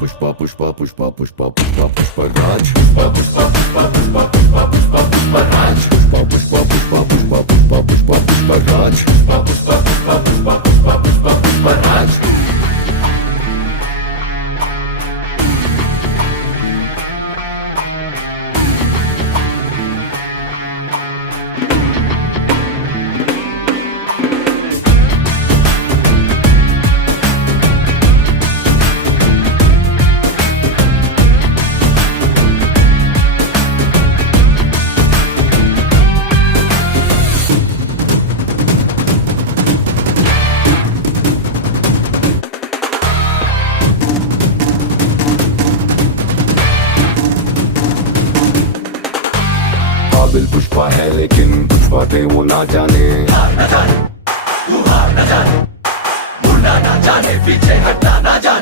पुष्पा पुष्पा पुष्पा पुष्पा पुष्पा पुष्पराज पुष्पा पुष्पा पुष्पा पुष्पा पुष्पा पुष्पा पुष्पराज पुष्पा पुष्पा पुष्पा पुष्पा पुष्पा पुष्पा पुष्पराज पुष्पा पुष्पा पुष्पा पुष्पा पुष्पा पुष्पा पुष्पराज। काबिल पुष्पा है लेकिन कुछ बातें वो ना जाने, हार ना जाने, तू हार ना जाने, मुड़ना ना जाने, पीछे हटना ना जाने।